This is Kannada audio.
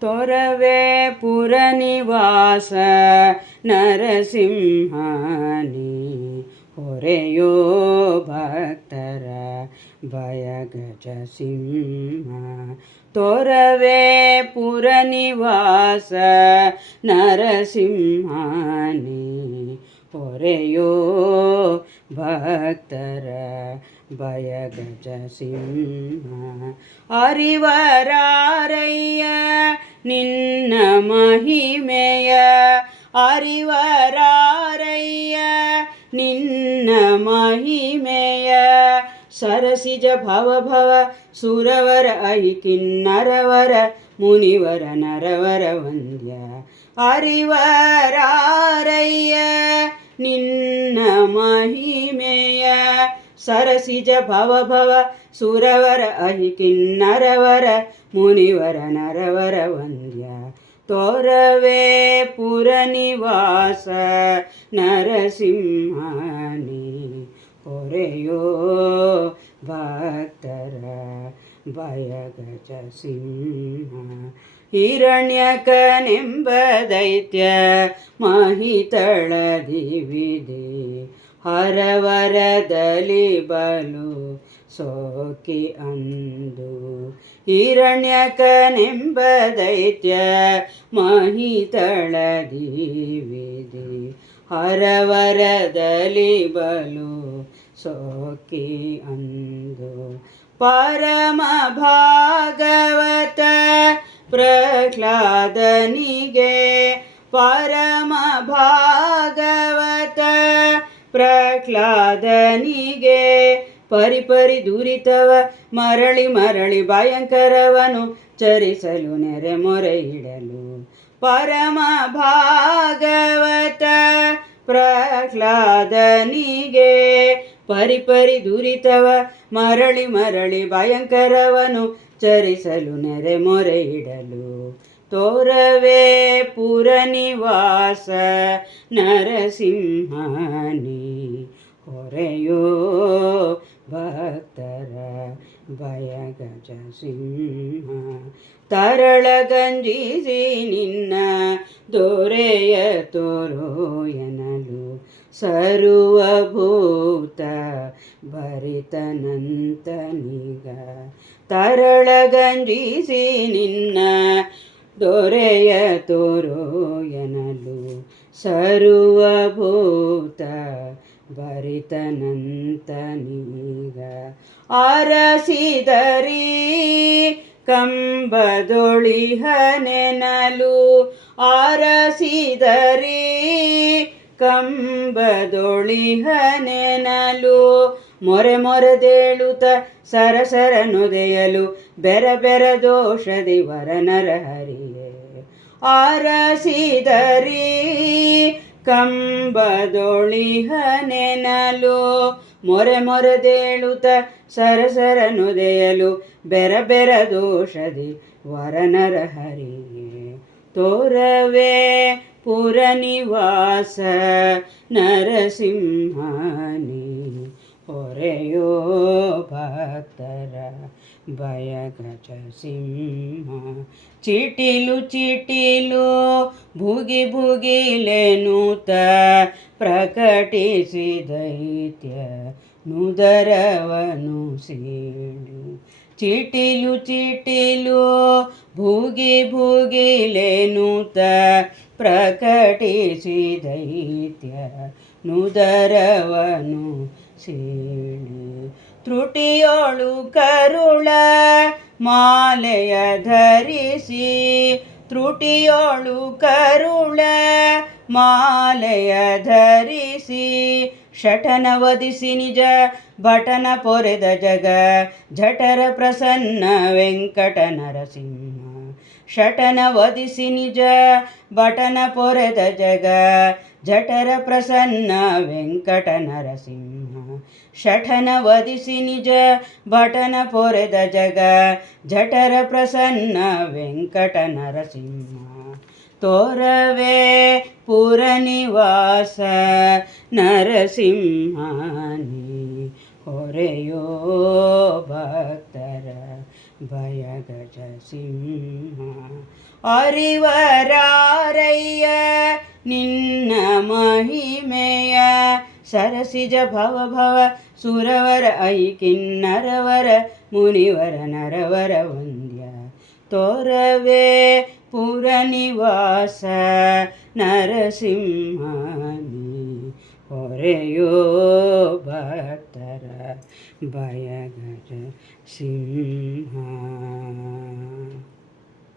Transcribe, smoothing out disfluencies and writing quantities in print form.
ತೊರವೆ ಪುರನಿವಾಸ ನರಸಿಂಹನಿ ಹೊರೆಯೋ ಭಕ್ತರ ಭಯಗಜ ಸಿಂಹ. ತೊರವೆ ಪುರನಿವಾಸ ನರಸಿಂಹನಿ ಹೊರೆಯೋ ಭಕ್ತರ ಭಯಗಜ ಸಿಂಹ. ಅರಿವರಾರಯ್ಯ ನಿನ್ನ ಮಹಿಮೆಯ, ಅರಿವರಾರಯ್ಯ ನಿನ್ನ ಮಹಿಮೆಯ. ಸರಸಿಜ ಭವ ಭವ ಸುರವರ ಐಕಿನ್ನರವರ ಮುನಿವರ ನರವರ ವಂದ್ಯ. ಅರಿವರಾರಯ್ಯ ನಿನ್ನ ಮಹಿಮೆಯ, ಸರಸಿಜ ಭವ ಭವ ಸುರವರ ಅಹಿಕಿನ್ನರವರ ಮುನಿವರ ನರವರ ವಂದ್ಯ. ತೊರವೆ ಪುರನಿವಾಸ ನರಸಿಂಹನಿ ಹೊರೆಯೋ ಭಕ್ತರ ಭಯಗಜ ಸಿಂಹ. ಹಿರಣ್ಯಕನೆಂಬ ದೈತ್ಯ ಮಹಿತಳದಿವಿದೆ, ಹರವರದಲ್ಲಿ ಬಲು ಸೋಕಿ ಅಂದು. ಹಿರಣ್ಯಕನೆಂಬ ದೈತ್ಯ ಮಹಿತಳದಿವಿದೆ, ಹರವರದಲ್ಲಿ ಬಲು ಸೋಕಿ ಅಂದು. ಪರಮ ಭಾಗವತ ಪ್ರಹ್ಲಾದನಿಗೆ, ಪರಮ ಭಾಗವತ ಪ್ರಹ್ಲಾದನಿಗೆ. ಪರಿಪರಿ ದುರಿತವ ಮರಳಿ ಮರಳಿ ಭಯಂಕರವನು ಚರಿಸಲು ನೆರೆ ಮೊರೆ ಇಡಲು. ಪರಮ ಭಾಗವತ ಪ್ರಹ್ಲಾದನಿಗೆ, ಪರಿಪರಿ ದುರಿತವ ಮರಳಿ ಮರಳಿ ಭಯಂಕರವನು ಚರಿಸಲು ನೆರೆ ಮೊರೆ ಇಡಲು. ತೊರವೆ ಪುರನಿವಾಸ ನರಸಿಂಹನಿ ಹೊರೆಯೋ ಭಕ್ತರ ಭಯಗಜ ಸಿಂಹ. ತರಳಗಂಜಿಸಿ ನಿನ್ನ ದೊರೆಯ ತೋರೋ ಎನ್ನಲು, ಸರ್ವಭೂತ ಭರಿತನಂತನಿಗ. ತರಳಗಂಜಿಸಿ ನಿನ್ನ ದೊರೆಯ ತೋರೋ ಎನ್ನಲು, ಸರ್ವಭೂತ ಭರಿತನಂತನಿಗ. ಅರಸಿದರಿ ಕಂಬದೊಳಿಹನೆನಲು, ಅರಸಿದರಿ ಕಂಬದೊಳಿಹನೆನಲು. ಮೊರೆ ಮೊರೆದೇಳುತ್ತ ಸರಸರ ನೊದೆಯಲು, ಬೆರ ಬೆರ ದೋಷದಿ ವರನರ ಹರಿಯೇ. ಅರಸಿದರಿ ಕಂಬದೊಳಿಹನೆನಲು, ಮೊರೆ ಮೊರೆದೇಳುತ್ತ ಸರಸರ ನೊದೆಯಲು, ಬೆರ ಬೆರ ದೋಷದಿ ವರನರ ಹರಿಯೇ. ತೊರವೆ ಪುರನಿವಾಸ ನರಸಿಂಹನಿ ಹೊರೆಯೋ ಭಕ್ತರ ಭಯಗಜ ಸಿಂಹ. ಚಿಟಿಲು ಚಿಟಿಲು ಭುಗಿ ಭುಗಿಲೆನುತ ಪ್ರಕಟಿಸಿ ದೈತ್ಯ ನುದರವನು ಸೀಳು. ಚಿಟಿಲು ಚಿಟಿಲು ಭುಗಿ ಭುಗಿಲೆನುತ ಪ್ರಕಟಿಸಿ ದೈತ್ಯ ನುದರವನು ಸೀಳು. ತ್ರುಟಿಯೋಳು ಕರುಳ ಮಾಲೆಯ ಧರಿಸಿ, ತ್ರುಟಿಯೋಳು ಕರುಳ ಮಾಲೆಯ ಧರಿಸಿ. ಶಠನ ವಧಿಸಿ ನಿಜ ಭಟನ ಪೊರೆದ ಜಗ, ಜಠರ ಪ್ರಸನ್ನ ವೆಂಕಟ ನರಸಿಂಹ. ಶಠನ ವಧಿಸಿ ನಿಜ ಭಟನ ಪೊರೆದ ಜಗ, ಜಠರ ಪ್ರಸನ್ನ ವೆಂಕಟ ನರಸಿಂಹ. ಶಠನ ವಧಿಸಿ ನಿಜ ಭಟನ ಪೊರೆದ ಜಗ, ಜಠರ ಪ್ರಸನ್ನ ವೆಂಕಟ ನರಸಿಂಹ. ತೊರವೆ ಪುರನಿವಾಸ ನರಸಿಂಹನಿ ಹೊರೆಯೋ ಭಕ್ತರ ಭಯಗಜ ಸಿಂಹ. ಅರಿವರಾರಯ್ಯ ನಿನ್ನ ಮಹಿಮೆಯ, ಸರಸಿಜ ಭವ ಭವ ಸುರವರ ಐಕಿನ್ನರವರ ಮುನಿವರ ನರವರ ವಂದ್ಯ. ತೋರವೇ ಪುರನಿವಾಸ ನರಸಿಂಹನಿ, ಹೊರೆಯೋ ಭಕ್ತರ ಭಯಗಜ ಸಿಂಹ.